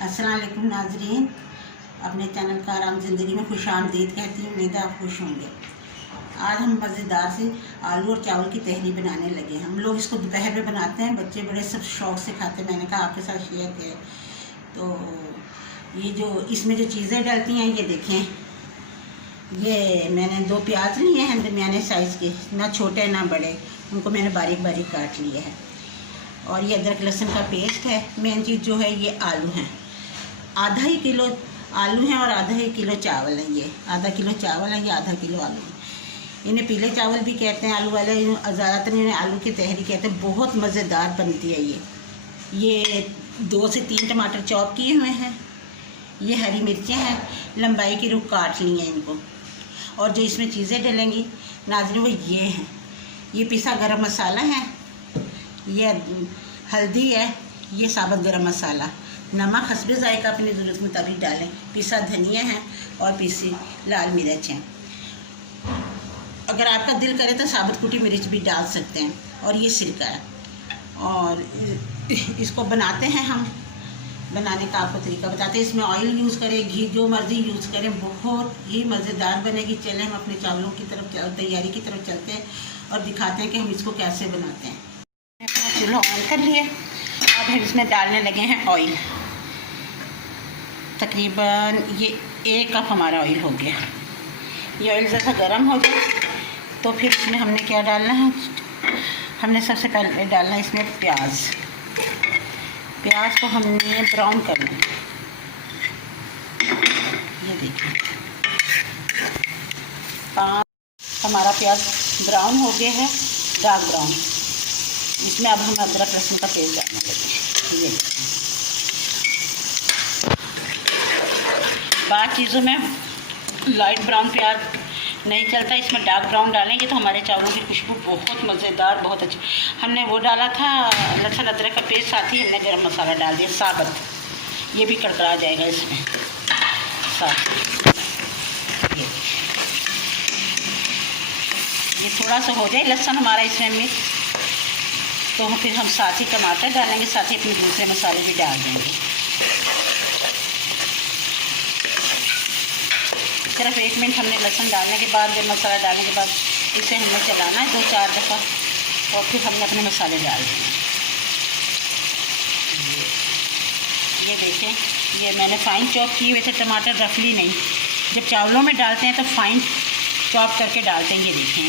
अस्सलाम वालेकुम नाजरीन, अपने चैनल का आराम ज़िंदगी में खुश आमदीद कहती हूँ। उम्मीद है आप खुश होंगे। आज हम मज़ेदार से आलू और चावल की तहरी बनाने लगे। हम लोग इसको दोपहर में बनाते हैं, बच्चे बड़े सब शौक़ से खाते हैं। मैंने कहा आपके साथ शेयर किया। तो ये जो इसमें जो चीज़ें डलती हैं ये देखें, ये मैंने 2 प्याज लिए हैं दरमियाने साइज़ के, ना छोटे ना बड़े, उनको मैंने बारीक बारीक काट लिया है। और ये अदरक लहसुन का पेस्ट है। मेन चीज़ जो है ये आलू हैं, आधा ही किलो आलू हैं और आधा ही किलो चावल है। ये आधा किलो चावल है, ये आधा किलो आलू है। इन्हें पीले चावल भी कहते हैं आलू वाले, ज़्यादातर इन्हें आलू की तहरी कहते हैं। बहुत मज़ेदार बनती है ये 2 से 3 टमाटर चॉप किए हुए हैं। ये हरी मिर्चें हैं, लंबाई की रुख काट ली हैं इनको। और जो इसमें चीज़ें डलेंगी नाज़रीन वो ये हैं, ये पिसा गरम मसाला है, ये हल्दी है, ये साबुत गरम मसाला, नमक हस्बे ज़ायका अपनी ज़रूरत मुताबिक डालें, पिसा धनिया है और पिसी लाल मिर्च है। अगर आपका दिल करे तो साबुत कुटी मिर्च भी डाल सकते हैं। और ये सिरका है। और इसको बनाते हैं हम, बनाने का आपको तरीका बताते हैं। इसमें ऑयल यूज़ करें, घी जो मर्ज़ी यूज़ करें, बहुत ही मज़ेदार बनेगी। चलें हम अपने चावलों की तरफ तैयारी की तरफ चलते हैं और दिखाते हैं कि हम इसको कैसे बनाते हैं। अपना चूल्हा ऑन कर लिया। अब हम इसमें डालने लगे हैं ऑयल। तकरीबन ये 1 कप हमारा ऑयल हो गया। ये ऑयल जैसा गर्म हो जाए तो फिर इसमें हमने क्या डालना है, हमने सबसे पहले डालना है इसमें प्याज। प्याज को हमने ब्राउन करना है। ये देखिए हमारा प्याज ब्राउन हो गया है, डार्क ब्राउन। इसमें अब हम अदरक लहसुन का पेस्ट डालने लगे। ये बाकी चीज़ों में लाइट ब्राउन प्याज नहीं चलता, इसमें डार्क ब्राउन डालेंगे तो हमारे चावलों की खुशबू बहुत मज़ेदार, बहुत अच्छी। हमने वो डाला था लहसुन अदरक का पेस्ट, साथ ही हमने गरम मसाला डाल दिया साबुत, ये भी कड़कड़ा जाएगा इसमें साथ। ये थोड़ा सा हो जाए लहसुन हमारा इसमें मिक्स, तो फिर हम साथ ही टमाटर डालेंगे, साथ ही अपने दूसरे मसाले भी डाल देंगे। सिर्फ 1 मिनट हमने लहसुन डालने के बाद, गरम मसाला डालने के बाद इसे हमने चलाना है 2-4 दफ़ा, और फिर हमने अपने मसाले डाल देंगे। ये देखें, ये मैंने फ़ाइन चॉप किए हुए थे टमाटर, रफली नहीं। जब चावलों में डालते हैं तो फ़ाइन चॉप करके डालते हैं। ये देखें,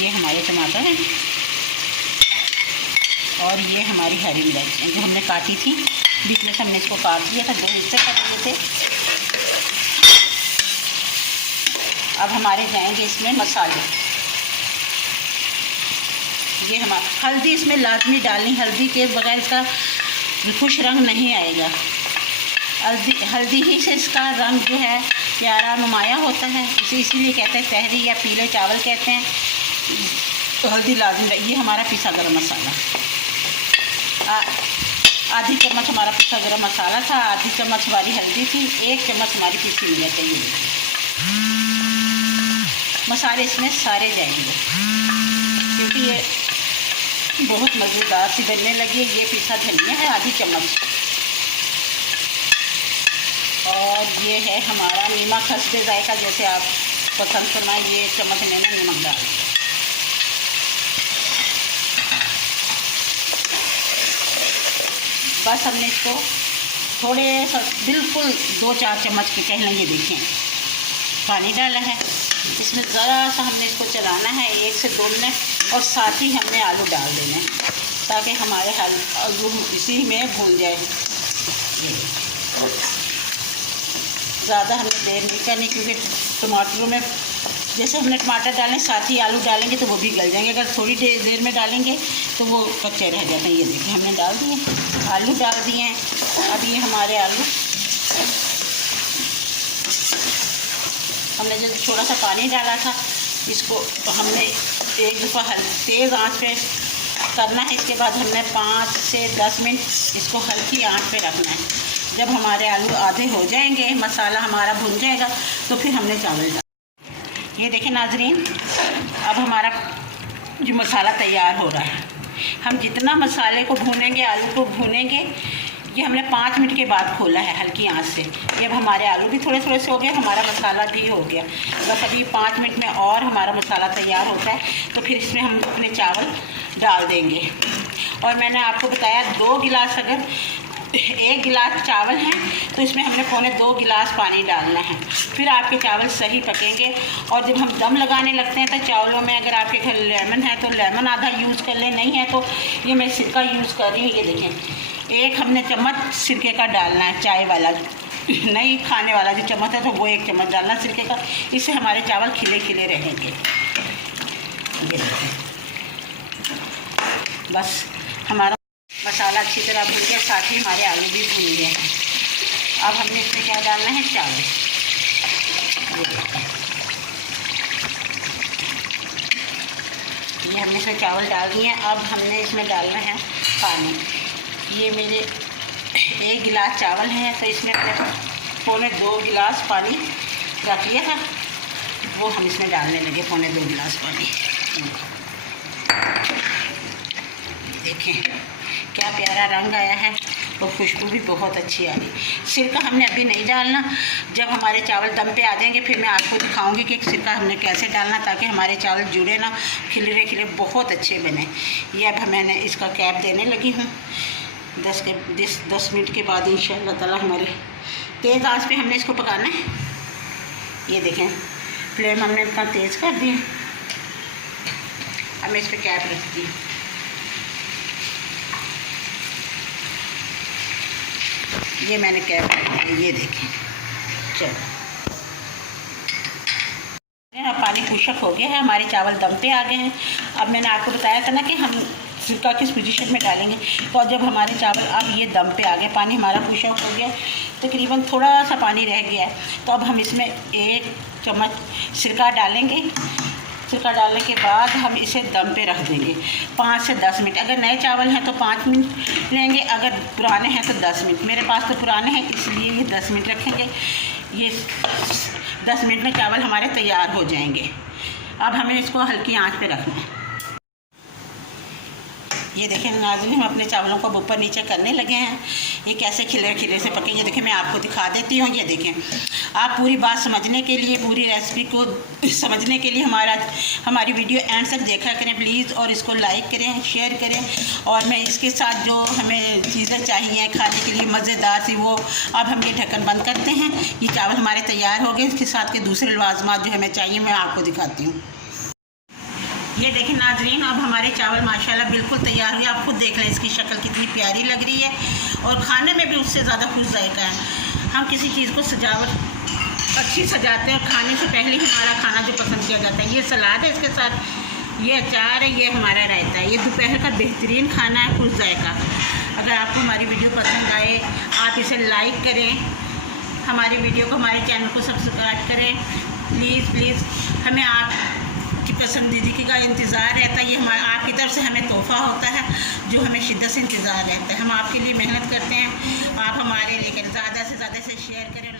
ये हमारे टमाटर हैं और ये हमारी हरी मिर्च जो हमने काटी थी, बीच में से हमने इसको काट दिया था, 2 हिस्से कर दिए थे। अब हमारे जाएंगे इसमें मसाले। ये हमारा हल्दी इसमें लाजमी डालनी, हल्दी के बगैर इसका खुश रंग नहीं आएगा। हल्दी ही से इसका रंग जो है प्यारा नुमाया होता है, इसीलिए कहते हैं तहरी या पीले चावल कहते हैं, तो हल्दी लाजमी। ये हमारा पिसा गरम मसाला, आधी चम्मच हमारा पिसा गरम मसाला था, आधी चम्मच हमारी हल्दी थी, 1 चम्मच हमारी पिसी मिर्च चाहिए। मसाले इसमें सारे जाएंगे क्योंकि ये बहुत मज़ेदार सी बनने लगी है। ये पिसा धनिया है आधी चम्मच, और ये है हमारा नमक हस्बे ज़ायका, जैसे आप पसंद फरमाएं। ये 1 चम्मच मैंने नमक डाल दिया। बस हमने इसको थोड़े सा बिल्कुल 2-4 चम्मच के कह लेंगे, देखें पानी डाला है इसमें, ज़रा सा हमने इसको चलाना है 1 से 2 मिनट, और साथ ही हमने आलू डाल देने हैं ताकि हमारे आलू इसी में भून जाए। ज़्यादा हमें देर नहीं करनी, क्योंकि टमाटरों में जैसे हमने टमाटर डालें साथ ही आलू डालेंगे तो वो भी गल जाएंगे। अगर थोड़ी देर में डालेंगे तो वो कच्चे रह जाते हैं। ये देखिए हमने डाल दिए, आलू डाल दिए हैं। अब ये हमारे आलू, हमने जो थोड़ा सा पानी डाला था इसको तो हमने 1 दफ़ा तेज़ आंच पे करना है। इसके बाद हमने 5 से 10 मिनट इसको हल्की आंच पे रखना है। जब हमारे आलू आधे हो जाएंगे, मसाला हमारा भुन जाएगा, तो फिर हमने चावल डाल। ये देखें नाजरीन, अब हमारा जो मसाला तैयार हो रहा है। हम जितना मसाले को भूनेंगे, आलू को भूनेंगे, ये हमने 5 मिनट के बाद खोला है हल्की आंच से। ये अब हमारे आलू भी थोड़े थोड़े से हो गए, हमारा मसाला भी हो गया। बस अभी 5 मिनट में और हमारा मसाला तैयार होता है तो फिर इसमें हम अपने चावल डाल देंगे। और मैंने आपको बताया 2 गिलास, अगर 1 गिलास चावल हैं तो इसमें हमने पौने 2 गिलास पानी डालना है। फिर आपके चावल सही पकेंगे। और जब हम दम लगाने लगते हैं तो चावलों में अगर आपके घर लेमन है तो लेमन आधा यूज़ कर लें, नहीं है तो ये मैं सिरका यूज़ कर रही हूँ। ये देखें, 1 हमने चम्मच सिरके का डालना है, चाय वाला नहीं, खाने वाला जो चम्मच है तो वो 1 चम्मच डालना सिरके का। इससे हमारे चावल खिले खिले रहेंगे। ये देखें, बस हमारा मसाला अच्छी तरह भून के साथ ही हमारे आलू भी भून गए हैं। अब हमने इसमें क्या डालना है, चावल। ये हमने इसमें चावल डाल दिए हैं। अब हमने इसमें डालना है पानी। ये मेरे 1 गिलास चावल हैं तो इसमें अपने पौने 2 गिलास पानी रख लिया था, वो हम इसमें डालने लगे, पौने 2 गिलास पानी। देखें क्या प्यारा रंग आया है और खुशबू भी बहुत अच्छी आ रही। सिरका हमने अभी नहीं डालना, जब हमारे चावल दम पे आ जाएंगे फिर मैं आपको दिखाऊंगी कि सिरका हमने कैसे डालना ताकि हमारे चावल जुड़े ना, खिले खिले बहुत अच्छे बने। ये अब मैंने इसका कैप देने लगी हूँ। 10 मिनट के बाद इंशाअल्लाह ताला हमारे तेज़ आंच पे हमने इसको पकाना है। ये देखें, फ्लेम हमने इतना तेज़ कर दी। अब मैं इस पर कैप रखती हूँ। ये मैंने कैप रखी, ये देखें। चलो, अब पानी खुशक हो गया है, हमारे चावल दम पे आ गए हैं। अब मैंने आपको बताया था ना कि हम सिरका किस पोजीशन में डालेंगे, तो जब हमारे चावल अब ये दम पे आ गए, पानी हमारा खुशक हो गया, तकरीबन थोड़ा सा पानी रह गया है, तो अब हम इसमें 1 चम्मच सिरका डालेंगे। सिरका डालने के बाद हम इसे दम पे रख देंगे 5 से 10 मिनट। अगर नए चावल हैं तो 5 मिनट लेंगे, अगर पुराने हैं तो 10 मिनट। मेरे पास तो पुराने हैं इसलिए ये 10 मिनट रखेंगे। ये 10 मिनट में चावल हमारे तैयार हो जाएंगे। अब हमें इसको हल्की आंच पे रखना है। ये देखें नाज़रीन, हम अपने चावलों को ऊपर नीचे करने लगे हैं। ये कैसे खिले खिले से पके, ये देखें मैं आपको दिखा देती हूँ। ये देखें, आप पूरी बात समझने के लिए, पूरी रेसिपी को समझने के लिए हमारी वीडियो एंड तक देखा करें प्लीज़, और इसको लाइक करें, शेयर करें। और मैं इसके साथ जो हमें चीज़ें चाहिए खाने के लिए मज़ेदार सी, वो अब हम ये ढक्कन बंद करते हैं। ये चावल हमारे तैयार हो गए। इसके साथ के दूसरे लवाजमात जो हमें चाहिए मैं आपको दिखाती हूँ। ये देखें नाजरीन, अब हमारे चावल माशाल्लाह बिल्कुल तैयार हुए। आप खुद देख लें इसकी शक्ल कितनी प्यारी लग रही है और खाने में भी उससे ज़्यादा खुश जायका है। हम किसी चीज़ को सजावट अच्छी सजाते हैं और खाने से पहले ही हमारा खाना जो पसंद किया जाता है। ये सलाद है, इसके साथ ये अचार है, ये हमारा रायता है। ये दोपहर का बेहतरीन खाना है, खुश जायका। अगर आपको हमारी वीडियो पसंद आए आप इसे लाइक करें, हमारी वीडियो को, हमारे चैनल को सब्सक्राइब करें प्लीज़। हमें आपकी पसंदीदगी का इंतज़ार रहता है। ये आपकी तरफ से हमें तोहफ़ा होता है जो हमें शिद्दत से इंतज़ार रहता है। हम आपके लिए मेहनत करते हैं, आप हमारे लिए ज़्यादा से ज़्यादा से शेयर करें।